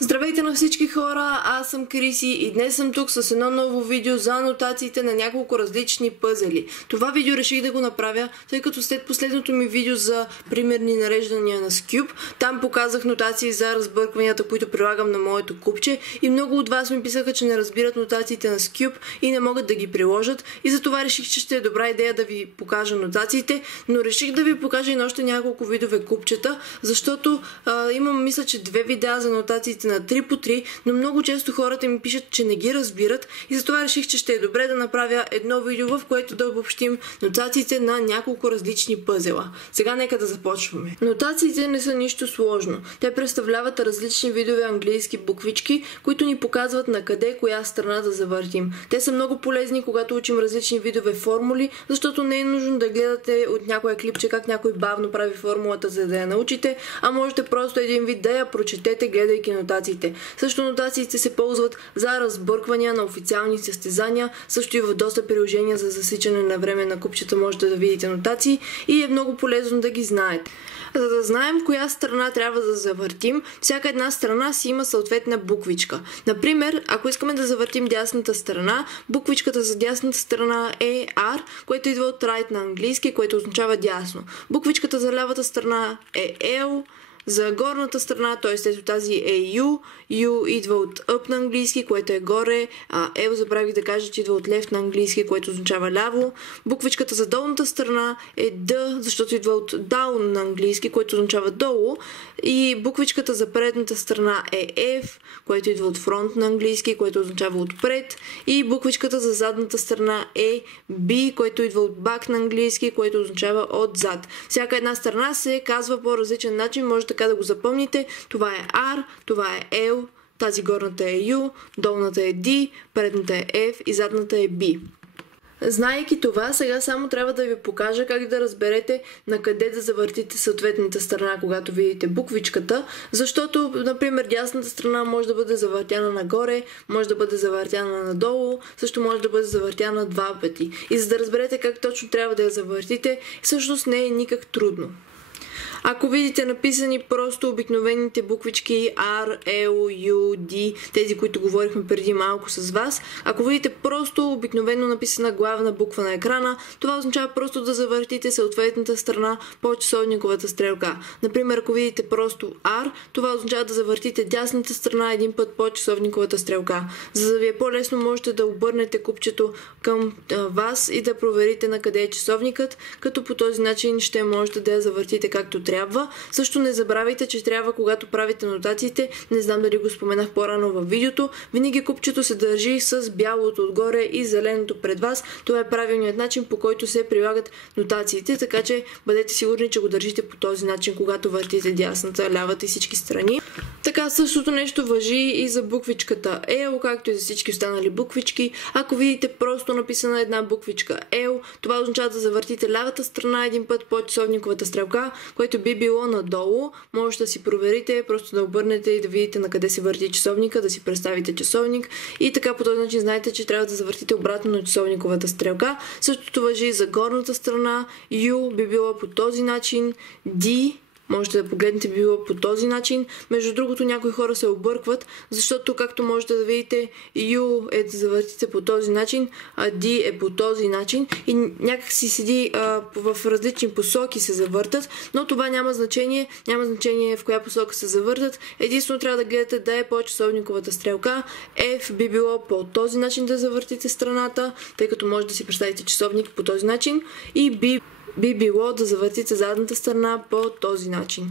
Здравейте на всички хора, аз съм Криси и днес съм тук с едно ново видео за анотациите на няколко различни пъзели. Това видео реших да го направя, тъй като след последното ми видео за примерни нареждания на Skube, там показах нотации за разбъркванията, които прилагам на моето купче и много от вас ми писаха, че не разбират нотациите на Skube и не могат да ги приложат и затова реших, че ще е добра идея да ви покажа нотациите, но реших да ви покажа и на още няколко видове купчета, защото имам мисля, че 2 видеа за нотациите на 3x3, но много често хората ми пишат, че не ги разбират и затова реших, че ще е добре да направя едно видео, в което да обобщим нотациите на няколко различни пъзела. Сега нека да започваме. Нотациите не са нищо сложно. Те представляват различни видове английски буквички, които ни показват на къде, коя страна да завъртим. Те са много полезни, когато учим различни видове формули, защото не е нужно да гледате от някоя клипче как някой бавно прави формулата, за да я научите, а можете просто един вид да я прочетете, гледайки нотациите. Също нотациите се ползват за разбърквания на официални състезания, също и в доста приложения за засичане на време на купчета можете да видите нотации и е много полезно да ги знаете. За да знаем коя страна трябва да завъртим, всяка една страна си има съответна буквичка. Например, ако искаме да завъртим дясната страна, буквичката за дясната страна е R, което идва от right на английски, което означава дясно. Буквичката за лявата страна е L, за горната страна, т.е. ето тази е U. U идва от up на английски, което е горе, а L забравих да кажа, че идва от left на английски, което означава ляво. Буквичката за долната страна е D, защото идва от down на английски, което означава долу. И буквичката за предната страна е F, което идва от front на английски, което означава отпред. И буквичката за задната страна е B, което идва от back на английски, което означава отзад. Всяка една страна се казва по различен начин, може така да го запомните. Това е R, това е L, тази горната е U, долната е D, предната е F и задната е B. Знаейки това, сега само трябва да ви покажа как да разберете на къде да завъртите съответната страна, когато видите буквичката, защото, например, дясната страна може да бъде завъртяна нагоре, може да бъде завъртяна надолу, също може да бъде завъртяна 2 пъти. И за да разберете как точно трябва да я завъртите, всъщност не е никак трудно. Ако видите написани просто обикновените буквички R, L, U, D, тези, които говорихме преди малко с вас, ако видите просто обикновено написана главна буква на екрана, това означава просто да завъртите съответната страна по часовниковата стрелка. Например, ако видите просто R, това означава да завъртите дясната страна един път по часовниковата стрелка. За да ви е по-лесно, можете да обърнете купчето към вас и да проверите на къде е часовникът, като по този начин ще можете да я завъртите както трябва. Също не забравяйте, че трябва, когато правите нотациите, не знам дали го споменах по-рано във видеото, винаги купчето се държи с бялото отгоре и зеленото пред вас. Това е правилният начин, по който се прилагат нотациите, така че бъдете сигурни, че го държите по този начин, когато въртите дясната, лявата и всички страни. Така същото нещо важи и за буквичката L, както и за всички останали буквички. Ако видите просто написана една буквичка L, това означава да завъртите лявата страна един път по часовниковата стрелка, което би било надолу. Може да си проверите, просто да обърнете и да видите на къде се върти часовника, да си представите часовник и така по този начин знаете, че трябва да завъртите обратно на часовниковата стрелка. Същото важи и за горната страна. U би било по този начин, D можете да погледнете, би било по този начин. Между другото, някои хора се объркват, защото, както можете да видите, U е да завъртите по този начин, а D е по този начин и някак си седи в различни посоки се завъртат, но това няма значение в коя посока се завъртат. Единствено трябва да гледате да е по часовниковата стрелка. F би било по този начин да завъртите страната, тъй като може да си представите часовник по този начин и би било да завъртите задната страна по този начин.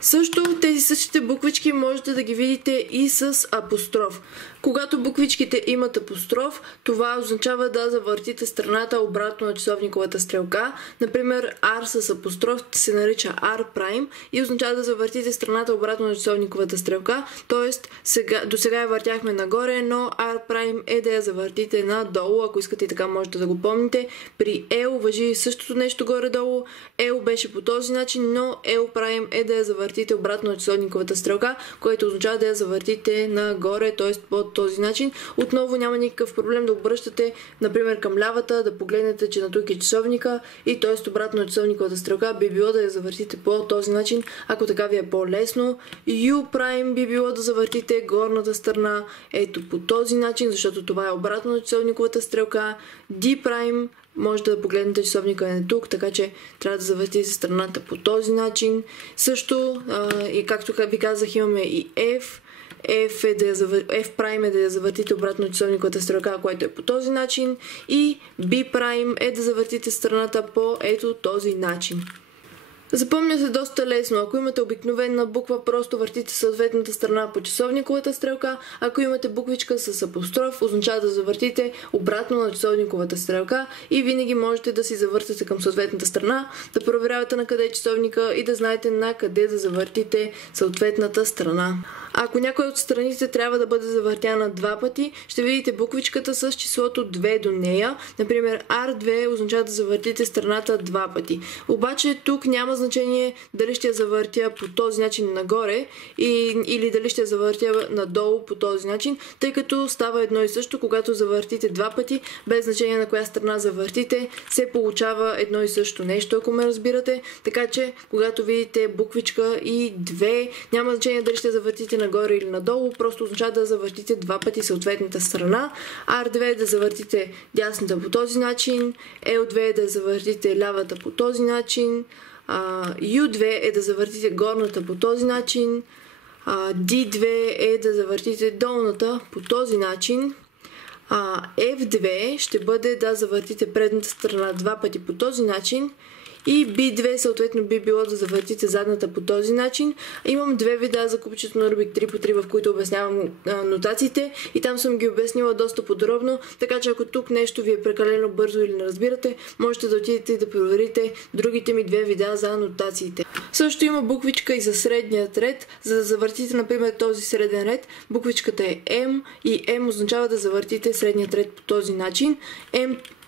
Също тези същите буквички можете да ги видите и с апостроф. Когато буквичките имат апостроф, това означава да завъртите страната обратно на часовниковата стрелка. Например, R с апостроф се нарича R' и означава да завъртите страната обратно на часовниковата стрелка. Тоест, до сега я въртяхме нагоре, но R' е да я завъртите надолу. Ако искате и така можете да го помните. При L важи същото нещо горе-долу. L беше по този начин, но L' е да я завъртите завъртите обратно на часовниковата стрелка, което означава да я завъртите нагоре, т.е. по този начин. Отново няма никакъв проблем да обръщате, например, към лявата, да погледнете, че на тук е часовника и т.е. обратно на часовниковата стрелка би било да я завъртите по този начин, ако така ви е по-лесно. U' би било да завъртите горната страна ето по този начин, защото това е обратно на часовниковата стрелка. D' може да погледнете часовника е тук, така че трябва да завъртите страната по този начин. Също, и както ви казах, имаме и F. F' е да я завъртите обратно на часовниковата стрелка, което е по този начин. И B' е да завъртите страната по ето този начин. Запомня се доста лесно. Ако имате обикновена буква, просто въртите съответната страна по часовниковата стрелка. Ако имате буквичка с апостроф, означава да завъртите обратно на часовниковата стрелка и винаги можете да си завъртате към съответната страна, да проверявате на къде е часовника и да знаете на къде да завъртите съответната страна. Ако някой от страните трябва да бъде завъртяна два пъти, ще видите буквичката с числото 2 до нея. Например, R2 означава да завъртите страната два пъти. Обаче тук няма значение дали ще я завъртя по този начин нагоре или дали ще я завъртя надолу по този начин, тъй като става едно и също, когато завъртите два пъти, без значение на коя страна завъртите, се получава едно и също нещо, ако ме разбирате. Така че, когато видите буквичка и 2, няма значение дали ще завъртите нагоре или надолу, просто означава да завъртите два пъти съответната страна. R2 е да завъртите дясната по този начин, L2 е да завъртите лявата по този начин, U2 е да завъртите горната по този начин, D2 е да завъртите долната по този начин, F2 ще бъде да завъртите предната страна два пъти по този начин и B2 съответно би било да завъртите задната по този начин. Имам две видеа за купчето на Рубик 3x3, в които обяснявам нотациите и там съм ги обяснила доста подробно, така че ако тук нещо ви е прекалено бързо или не разбирате, можете да отидете и да проверите другите ми две видеа за нотациите. Също има буквичка и за средният ред. За да завъртите, например, този среден ред, буквичката е M и M означава да завъртите средният ред по този начин.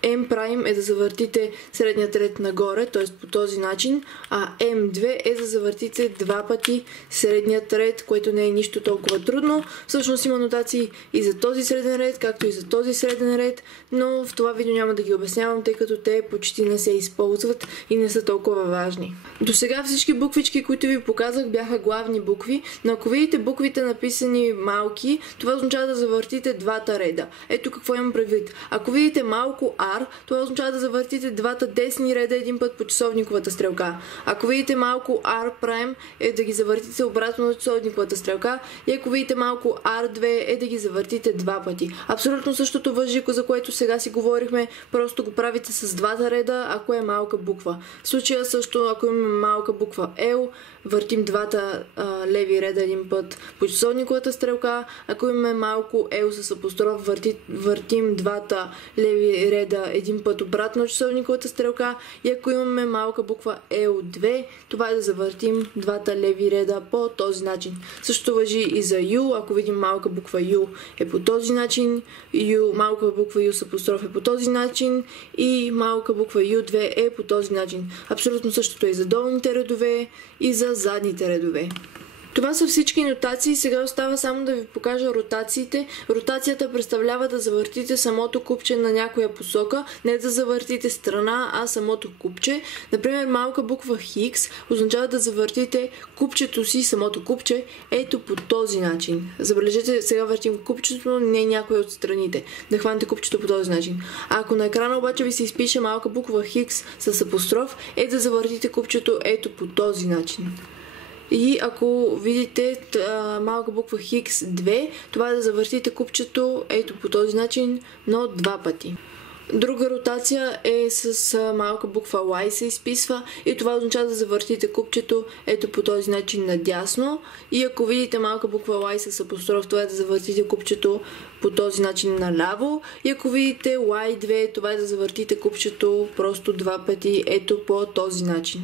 M' е да завъртите средният ред нагоре, т.е. по този начин, а M2 е да завъртите два пъти средният ред, което не е нищо толкова трудно. Всъщност има нотации и за този среден ред, както и за този среден ред, но в това видео няма да ги обяснявам, тъй като те почти не се използват и не са толкова важни. До сега всички буквички, които ви показах, бяха главни букви, но ако видите буквите написани малки, това означава да завъртите двата реда. Ето какво имам предвид. Ако видите малко R, това означава да завъртите двата десни реда един път по часовниковата стрелка. Ако видите малко R' е да ги завъртите обратно на часовниковата стрелка и ако видите малко R2 е да ги завъртите два пъти. Абсолютно същото важи, за което сега си говорихме, просто го правите с двата реда, ако е малка буква. В случая също, ако имаме малка буква L, въртим двата леви реда един път по часовниковата стрелка. Ако имаме малко L с апостроф, въртим двата леви реда един път обратно на часовниковата стрелка. И ако имаме малка буква L2, това е да завъртим двата леви реда по този начин. Също важи и за U. Ако видим малка буква U е по този начин, малка буква U с апостроф е по този начин и малка буква U2 е по този начин. Абсолютно същото е и за долните редове и за задните редове. Това са всички нотации, сега остава само да ви покажа ротациите. Ротацията представлява да завъртите самото купче на някоя посока, не да завъртите страна, а самото купче. Например, малка буква X означава да завъртите купчето си, самото купче, ето по този начин. Забележете, сега въртим купчето, но не някой от страните. Да хванете купчето по този начин. А ако на екрана обаче ви се изпише малка буква X с апостроф, е да завъртите купчето ето по този начин. И ако видите малка буква X2, това е да завъртите купчето ето по този начин, но два пъти. Друга ротация е с малка буква Y се изписва и това означава да завъртите купчето ето по този начин надясно. И ако видите малка буква Y с апостроф, това е да завъртите купчето по този начин наляво. И ако видите Y2, това е да завъртите купчето просто два пъти ето по този начин.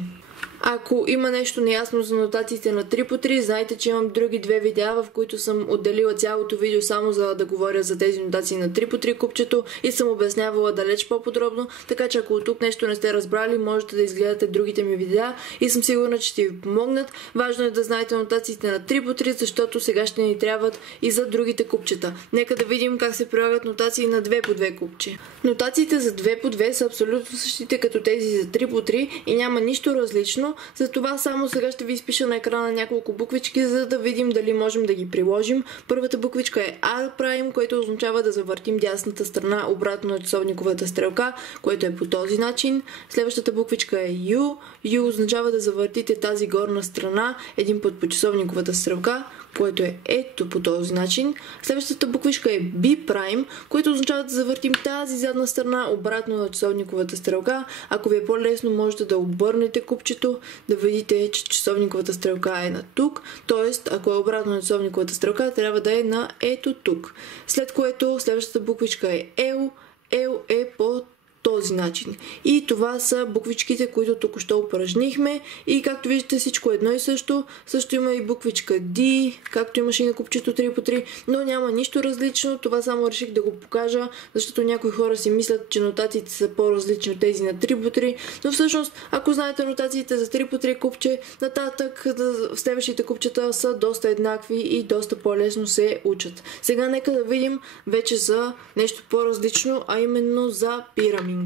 Ако има нещо неясно за нотациите на 3x3, знаете, че имам други две видеа, в които съм отделила цялото видео само за да говоря за тези нотации на 3x3 купчето и съм обяснявала далеч по-подробно, така че ако от тук нещо не сте разбрали, можете да изгледате другите ми видеа и съм сигурна, че ще ви помогнат. Важно е да знаете нотациите на 3x3, защото сега ще ни трябват и за другите купчета. Нека да видим как се прилагат нотации на 2x2 купче. Нотациите за 2x2 са абсолютно същите като тези за 3x3 и няма нищо различно. Затова само сега ще ви изпиша на екрана няколко буквички, за да видим дали можем да ги приложим. Първата буквичка е R', което означава да завъртим дясната страна обратно на часовниковата стрелка, което е по този начин. Следващата буквичка е U. U означава да завъртите тази горна страна един път по часовниковата стрелка, което е ето по този начин. Следващата буквичка е B', което означава да завъртим тази задна страна обратно на часовниковата стрелка. Ако ви е по-лесно, можете да обърнете купчето, да видите, че часовниковата стрелка е на тук. Тоест, ако е обратно на часовниковата стрелка, трябва да е на ето тук. След което следващата буквичка е L. L е по този начин. И това са буквичките, които току-що упражнихме. И както виждате, всичко е едно и също. Също има и буквичка D, както имаше и на купчето 3x3, но няма нищо различно. Това само реших да го покажа, защото някои хора си мислят, че нотациите са по-различни от тези на 3x3, но всъщност, ако знаете нотациите за 3x3 купче, нататък в следващите купчета са доста еднакви и доста по-лесно се учат. Сега нека да видим вече за нещо по-различно, а именно за пирамид.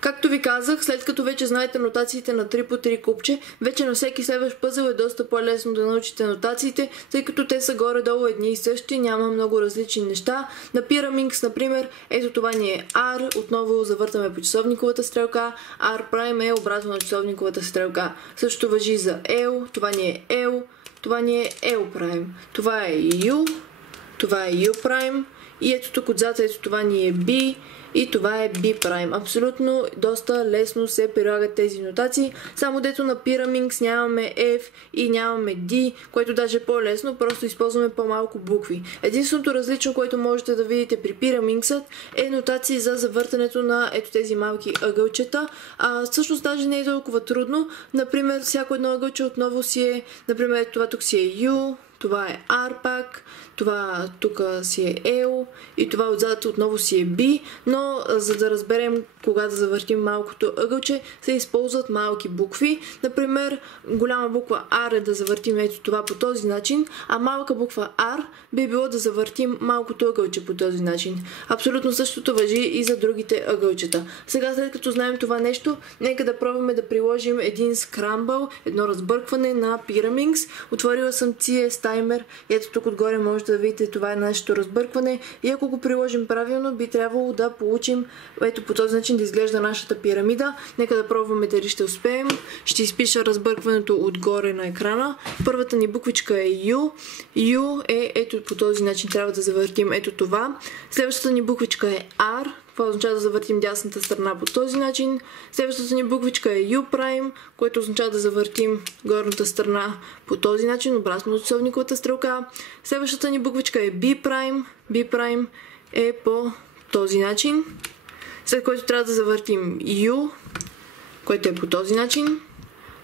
Както ви казах, след като вече знаете нотациите на 3x3 купче, вече на всеки следващ пъзел е доста по-лесно да научите нотациите, тъй като те са горе-долу едни и същи, няма много различни неща. На Pyraminx, например, ето това ни е R, отново завъртаме по часовниковата стрелка, R' е обратно на часовниковата стрелка. Също важи за L, това ни е L, това ни е L', това е U, това е U', и ето тук отзад, ето това ни е B, и това е B'. Абсолютно доста лесно се прилагат тези нотации. Само дето на Pyraminx нямаме F и нямаме D, което даже е по-лесно, просто използваме по-малко букви. Единственото различно, което можете да видите при Pyraminx е нотации за завъртането на ето тези малки ъгълчета. Всъщност даже не е толкова трудно. Например, всяко едно ъгълче отново си е, например, това тук си е U, това е R пак, това тук си е L и това отзад отново си е B, но за да разберем кога да завъртим малкото ъгълче, се използват малки букви. Например, голяма буква R е да завъртим ето това по този начин, а малка буква R би било да завъртим малкото ъгълче по този начин. Абсолютно същото важи и за другите ъгълчета. Сега, след като знаем това нещо, нека да пробваме да приложим един скрамбъл, едно разбъркване на Pyraminx. Отворила съм CS Timer, ето тук отгоре може да видите, това е нашето разбъркване и ако го приложим правилно, би трябвало да получим ето по този начин да изглежда нашата пирамида. Нека да пробваме дали ще успеем. Ще изпиша разбъркването отгоре на екрана. Първата ни буквичка е U. U е ето по този начин трябва да завъртим ето това. Следващата ни буквичка е R. Това означава да завъртим дясната страна по този начин. Следващата ни буквичка е U', което означава да завъртим горната страна по този начин, обратно от часовниковата стрелка. Следващата ни буквичка е B'. B' е по този начин. След което трябва да завъртим U, което е по този начин.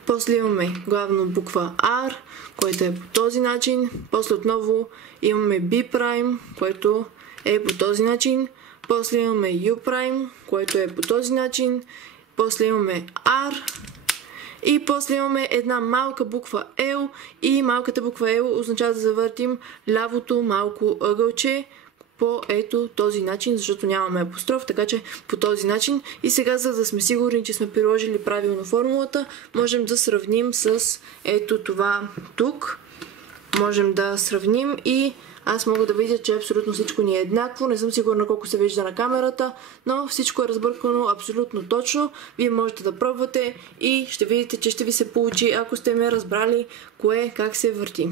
После имаме главно буква R, което е по този начин. После отново имаме B', което е по този начин. После имаме U', което е по този начин. После имаме R. И после имаме една малка буква L. И малката буква L означава да завъртим лявото малко ъгълче по ето този начин, защото нямаме апостроф, така че по този начин. И сега, за да сме сигурни, че сме приложили правилно формулата, можем да сравним с ето това тук. Можем да сравним и аз мога да видя, че абсолютно всичко ни е еднакво. Не съм сигурна колко се вижда на камерата, но всичко е разбъркано абсолютно точно. Вие можете да пробвате и ще видите, че ще ви се получи, ако сте ме разбрали кое как се върти.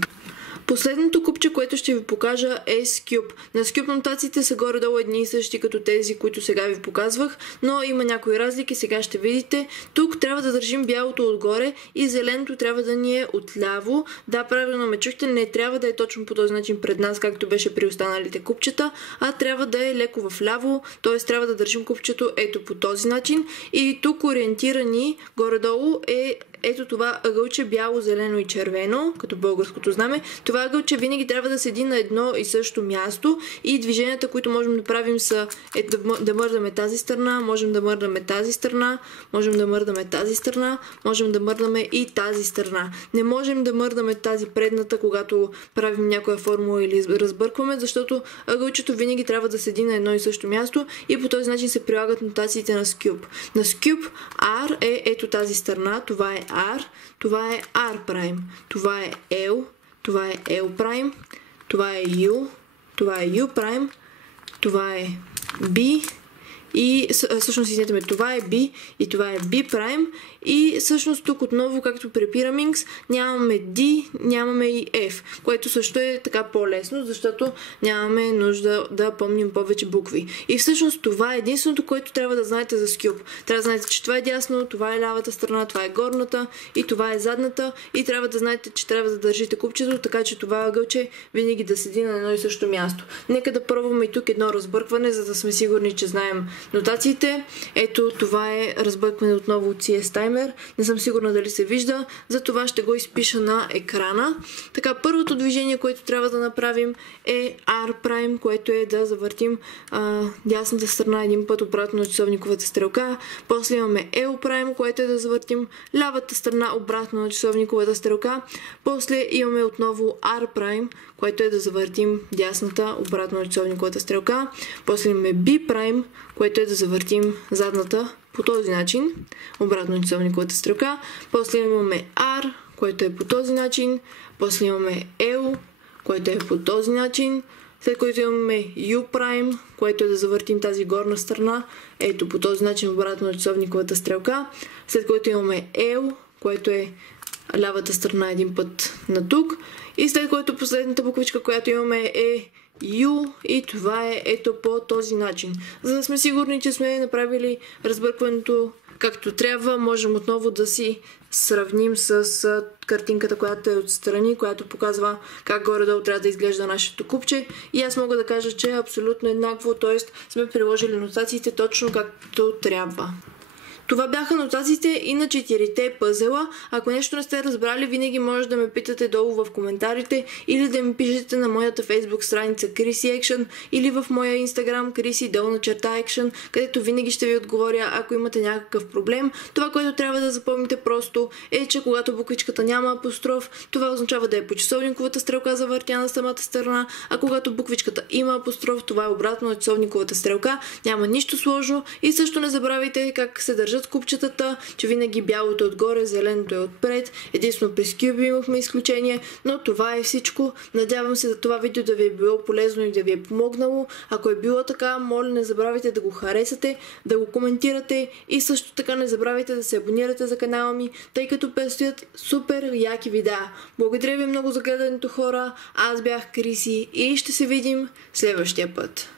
Последното купче, което ще ви покажа е Scube. На Scube нотациите са горе-долу едни и същи като тези, които сега ви показвах, но има някои разлики, сега ще видите. Тук трябва да държим бялото отгоре и зеленото трябва да ни е отляво. Да, правилно ме чухте, не трябва да е точно по този начин пред нас, както беше при останалите купчета, а трябва да е леко вляво, т.е. трябва да държим купчето ето по този начин. И тук ориентирани горе-долу е ето това ъгълче бяло, зелено и червено, като българското знаме. Това ъгълче винаги трябва да седи на едно и също място и движенията, които можем да правим са да мърдаме тази страна, можем да мърдаме тази страна, можем да мърдаме тази страна, можем да мърдаме и тази страна. Не можем да мърдаме тази предната, когато правим някоя формула или разбъркваме, защото ъгълчето винаги трябва да седи на едно и също място и по този начин се прилагат нотациите на Scube. На Scube R е ето тази страна, това е R, това е R', това е L, това е L', това е U, това е U', това е B и всъщност извинете, това е B и това е B'. И всъщност тук отново, както при Pyraminx, нямаме D, нямаме и F, което също е така по-лесно, защото нямаме нужда да помним повече букви. И всъщност това е единственото, което трябва да знаете за Scube. Трябва да знаете, че това е дясно, това е лявата страна, това е горната и това е задната. И трябва да знаете, че трябва да държите купчето, така че това ъгълче винаги да седи на едно и също място. Нека да пробваме и тук едно разбъркване, за да сме сигурни, че знаем нотациите. Ето това е разбъркване отново от CS Timer. Не съм сигурна дали се вижда, затова ще го изпиша на екрана. Така, първото движение, което трябва да направим е R', което е да завъртим дясната страна един път обратно на часовниковата стрелка. После имаме L', което е да завъртим лявата страна обратно на часовниковата стрелка. После имаме отново R', което е да завъртим дясната обратно на часовниковата стрелка. После имаме B', което е да завъртим задната по този начин, обратно на часовниковата стрелка. После имаме R, което е по този начин. После имаме L, което е по този начин. След което имаме U', което е да завъртим тази горна страна. Ето по този начин, обратно на часовниковата стрелка. След което имаме L, което е лявата страна един път на тук. И след което последната буквичка, която имаме е U и това е ето по този начин. За да сме сигурни, че сме направили разбъркването както трябва, можем отново да си сравним с картинката, която е отстрани, която показва как горе-долу трябва да изглежда нашето купче. И аз мога да кажа, че е абсолютно еднакво, т.е. сме приложили нотациите точно както трябва. Това бяха нотациите и на 4-те пъзела. Ако нещо не сте разбрали, винаги може да ме питате долу в коментарите или да ми пишете на моята Facebook страница Chrissy Action или в моя Instagram Chrissy_Action, където винаги ще ви отговоря, ако имате някакъв проблем. Това, което трябва да запомните просто е, че когато буквичката няма апостроф, това означава да е по часовниковата стрелка завъртяна на самата страна, а когато буквичката има апостроф, това е обратно на часовниковата стрелка. Няма нищо сложно и също не забравяйте как се държат купчетата, че винаги бялото е отгоре, зеленото е отпред. Единствено при Scube имахме изключение, но това е всичко. Надявам се за това видео да ви е било полезно и да ви е помогнало. Ако е било така, моля не забравяйте да го харесате, да го коментирате и също така не забравяйте да се абонирате за канала ми, тъй като предстоят супер яки видеа. Благодаря ви много за гледането, хора. Аз бях Криси и ще се видим следващия път.